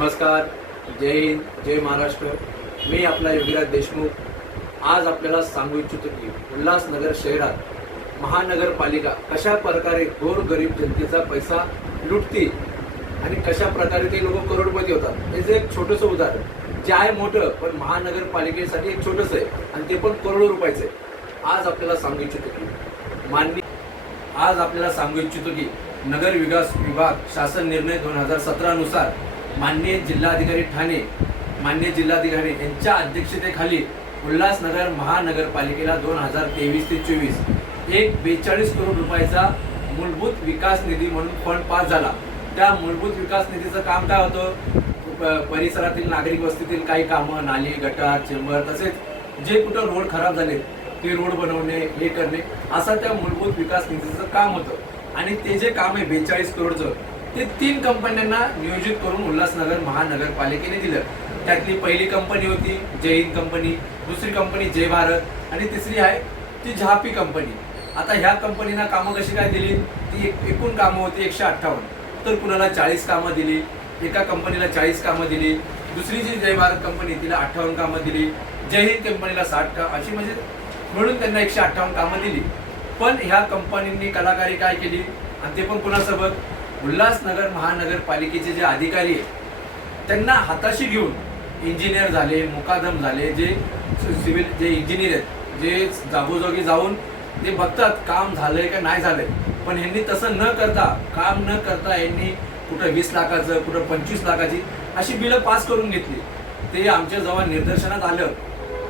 नमस्कार जय हिंद जय महाराष्ट्र. मी आपला योगीराज देशमुख. आज आपल्याला सांगू इच्छितो की उल्हासनगर शहरात महानगरपालिका कशा प्रकारे गोर गरीब जनतेचा पैसा लुटते आणि कशा प्रकारे ते लोक करोडपती होतात याचं एक छोटंसं उदाहरण. जे आहे मोठं पण महानगरपालिकेसाठी एक छोटंसं आहे आणि ते पण करोडो रुपयाचं आहे. आज आपल्याला सांगू इच्छितो की माननीय आज आपल्याला सांगू इच्छितो की नगर विकास विभाग शासन निर्णय दोन हजार सतरानुसार माननीय जिल्हाधिकारी ठाणे मान्य जिल्हाधिकारी यांच्या अध्यक्षतेखाली उल्हासनगर महानगरपालिकेला दोन हजार तेवीस ते चोवीस एक बेचाळीस करोड रुपयाचा मूलभूत विकास निधी म्हणून फंड पास झाला. त्या मूलभूत विकास निधीचं काम काय होतं? परिसरातील नागरिक वस्तीतील काही कामं नाली गटार चेंबर तसेच जे कुठं रोड खराब झाले ते रोड बनवणे हे करणे असं त्या मूलभूत विकास निधीचं काम होतं. आणि ते जे काम आहे बेचाळीस करोडचं ते तीन कंपन्यांना नियोजित करून उल्हासनगर महानगरपालिकेने दिलं. त्यातली पहिली कंपनी होती जय हिंद कंपनी दुसरी कंपनी जय भारत आणि तिसरी आहे ती झापी कंपनी. आता ह्या कंपनीना कामं कशी काय दिली? ती एक- एकूण कामं होती एकशे अठ्ठावन्न. तर कुणाला चाळीस कामं दिली? एका कंपनीला चाळीस कामं दिली. दुसरी जी जय भारत कंपनी तिला अठ्ठावन्न कामं दिली. जय हिंद कंपनीला साठ का अशी म्हणजे मिळून त्यांना एकशे अठ्ठावन्न कामं दिली. पण ह्या कंपनींनी कलाकारी काय केली? आणि ते पण कुणासोबत? उल्हासनगर महानगरपालिकेचे जे अधिकारी आहेत त्यांना हाताशी घेऊन इंजिनियर झाले मुकादम झाले जे सिव्हिल जे इंजिनियर आहेत जे जागोजागी जाऊन ते बघतात काम झालंय का नाही झालंय. पण ह्यांनी तसं न करता काम न करता यांनी कुठं वीस लाखाचं कुठं पंचवीस लाखाची अशी बिलं पास करून घेतली. ते आमच्या जेव्हा निदर्शनात आलं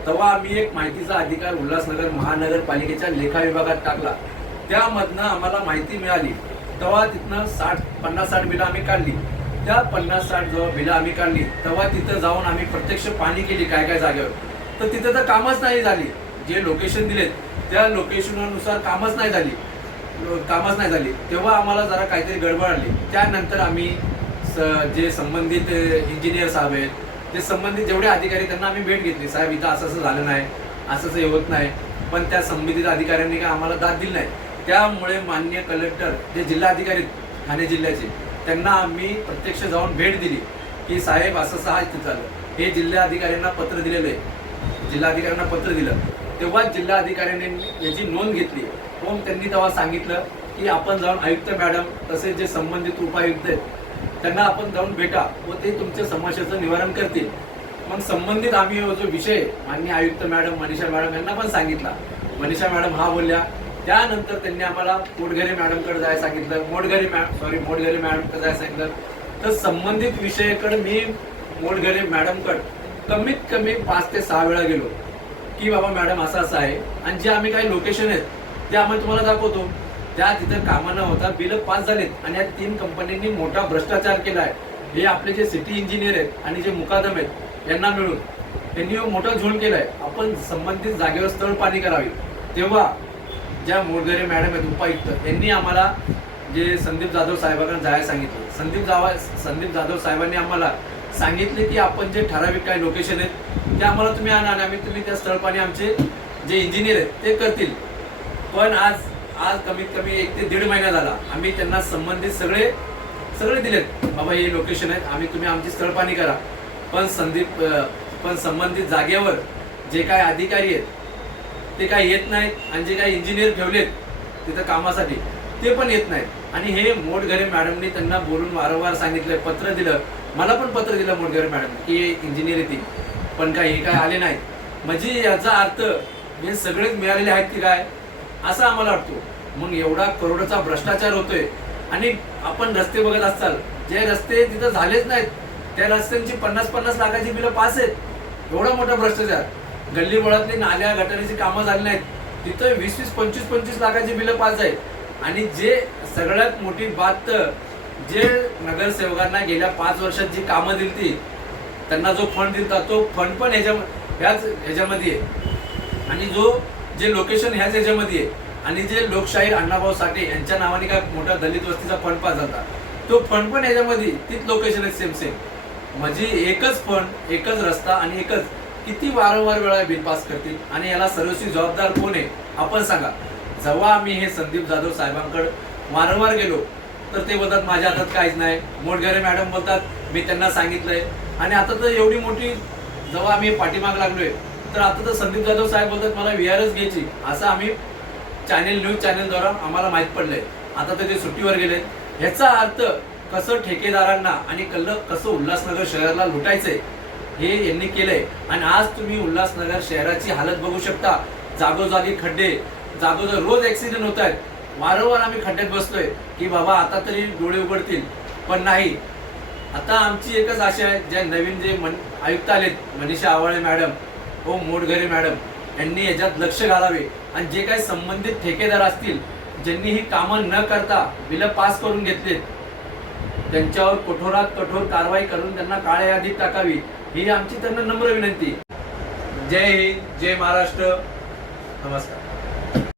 तेव्हा आम्ही एक माहितीचा अधिकार उल्हासनगर महानगरपालिकेच्या लेखा विभागात टाकला. त्यामधनं आम्हाला माहिती मिळाली. तेव्हा तिथनं साठ पन्नास साठ बिलं आम्ही काढली. त्या पन्नास साठ जेव्हा बिलं आम्ही काढली. तेव्हा तिथं जाऊन आम्ही प्रत्यक्ष पाणी केली काय काय जागेवर. तर तिथं तर कामच नाही झाली. जे लोकेशन दिलेत त्या लोकेशनानुसार कामच नाही झाली. कामच नाही झाली. तेव्हा आम्हाला जरा काहीतरी गडबड आली. त्यानंतर आम्ही स- जे संबंधित इंजिनियर साहेब आहेत जे संबंधित जेवढे अधिकारी त्यांना आम्ही भेट घेतली. साहेब इथं असं असं झालं नाही असं असं होत नाही. पण त्या संबंधित अधिकाऱ्यांनी काय आम्हाला दाद दिली नाही. त्यामुळे मान्य कलेक्टर जे जिल्हाधिकारी आहेत ठाणे जिल्ह्याचे त्यांना आम्ही प्रत्यक्ष जाऊन भेट दिली की साहेब असं सहा आहे झालं हे जिल्हाधिकाऱ्यांना पत्र दिलेलं आहे. जिल्हाधिकाऱ्यांना पत्र दिलं. तेव्हा जिल्हाधिकाऱ्यांनी याची नोंद घेतली. मग त्यांनी तेव्हा सांगितलं की आपण जाऊन आयुक्त मॅडम तसेच जे संबंधित उपायुक्त आहेत त्यांना आपण जाऊन भेटा व ते तुमच्या समस्येचं निवारण करतील. मग संबंधित आम्ही जो विषय मान्य आयुक्त मॅडम मनीषा मॅडम यांना पण सांगितला. मनीषा मॅडम हा बोलल्या त्यानंतर त्यांनी आम्हाला मोटघरे मॅडमकडे जायला सांगितलं. मोटघरे मॅडम सॉरी मोटघरे मॅडमकडे जायला सांगितलं. तर संबंधित विषयाकडे मी मोटघरे मॅडमकडे कमीत कमी पाच ते सहा वेळा गेलो. की बाबा मॅडम असं असं आहे. आणि जे आम्ही काही लोकेशन आहेत ते आम्ही तुम्हाला दाखवतो. त्या तिथं कामं न होता बिलं पास झालेत. आणि या तीन कंपन्यांनी मोठा भ्रष्टाचार केला आहे हे आपले जे सिटी इंजिनियर आहेत आणि जे मुकादम आहेत यांना मिळून. त्यांनी मोठा झोल केलाय. आपण संबंधित जागेवर स्थळ पाणी करावी. तेव्हा ज्या मोडगरे मॅडम आहेत उपायुक्त यांनी आम्हाला जे संदीप जाधव साहेबांना जायला सांगितलं. संदीप जावा संदीप जाधव साहेबांनी आम्हाला सांगितले की आपण जे ठराविक काही लोकेशन आहेत ते आम्हाला तुम्ही आणा आणि आम्ही तुम्ही त्या स्थळपाणी आमचे जे इंजिनियर आहेत ते करतील. पण आज आज कमीत कमी एक ते दीड महिना झाला. आम्ही त्यांना संबंधित सगळे सगळे दिलेत. बाबा हे लोकेशन आहेत आम्ही तुम्ही आमची स्थळपाणी करा. पण संदीप पण संबंधित जागेवर जे काय अधिकारी आहेत ते काय येत नाहीत आणि जे काही इंजिनियर ठेवलेत तिथं कामासाठी ते पण येत नाहीत. आणि हे मोठघरे मॅडमनी त्यांना बोलून वारंवार सांगितलं पत्र दिलं. मला पण पत्र दिलं मोठघरे मॅडम की इंजिनियर येतील. पण काय हे काय आले नाहीत. म्हणजे याचा अर्थ हे सगळेच मिळालेले आहेत की काय? असं आम्हाला वाटतो. मग एवढा करोडचा भ्रष्टाचार होतोय. आणि आपण रस्ते बघत असाल जे रस्ते तिथं झालेच नाहीत. त्या रस्त्यांची पन्नास पन्नास लाखाची बिलं पास आहेत. एवढा मोठा भ्रष्टाचार. गल्ली बोळातले नाल्या गटारीची कामं झाली नाहीत. तिथं वीस वीस पंचवीस पंचवीस लाखाची बिलं पास आहेत आणि जे सगळ्यात मोठी बात तर जे नगरसेवकांना गेल्या पाच वर्षात जी कामं दिली ती त्यांना जो फंड दिलता तो फंड पण ह्याच्या ह्याच ह्याच्यामध्ये आहे. आणि जो जे लोकेशन ह्याच ह्याच्यामध्ये आहे. आणि जे लोकशाहीर अण्णाभाऊ साठे यांच्या नावाने काय मोठा दलित वस्तीचा फंड पास झाला तो फंड पण ह्याच्यामध्ये तीच लोकेशन आहे सेम सेम म्हणजे एकच फंड एकच रस्ता आणि एकच किती वारंवार वेळा बिल पास करतील आणि याला सर्वस्वी जबाबदार कोण आहे आपण सांगा. जेव्हा आम्ही हे संदीप जाधव साहेबांकडे वारंवार गेलो तर ते बोलतात माझ्या हातात काहीच नाही. मोठघरे मॅडम बोलतात मी त्यांना सांगितलंय. आणि आता तर एवढी मोठी जेव्हा आम्ही पाठीमाग लागलोय तर आता तर संदीप जाधव साहेब बोलतात मला व्हीआरच घ्यायची. असं आम्ही चॅनेल न्यूज चॅनेलद्वारा आम्हाला माहीत पडलंय. आता तर ते सुट्टीवर गेले. ह्याचा अर्थ कसं ठेकेदारांना आणि कल्ल कसं उल्हासनगर शहराला लुटायचंय हे यांनी केलंय. आणि आज तुम्ही उल्हासनगर शहराची हालत बघू शकता. जागोजागी खड्डे जागोजागी रोज ऍक्सिडेंट होत आहेत. वारंवार आम्ही खड्ड्यात बसतोय की बाबा आता तरी डोळे उघडतील. पण नाही. आता आमची एकच आशा आहे ज्या नवीन जे मन आयुक्त आलेत मनीषा आवाळे मॅडम हो, व मोडघरे मॅडम यांनी याच्यात लक्ष घालावे. आणि जे काही संबंधित ठेकेदार असतील ज्यांनी ही कामं न करता बिलं पास करून घेतलेत त्यांच्यावर कठोरात कठोर कारवाई करून त्यांना काळ्या यादीत टाकावी. ही आमची त्यांना नम्र विनंती. जय हिंद जय महाराष्ट्र. नमस्कार.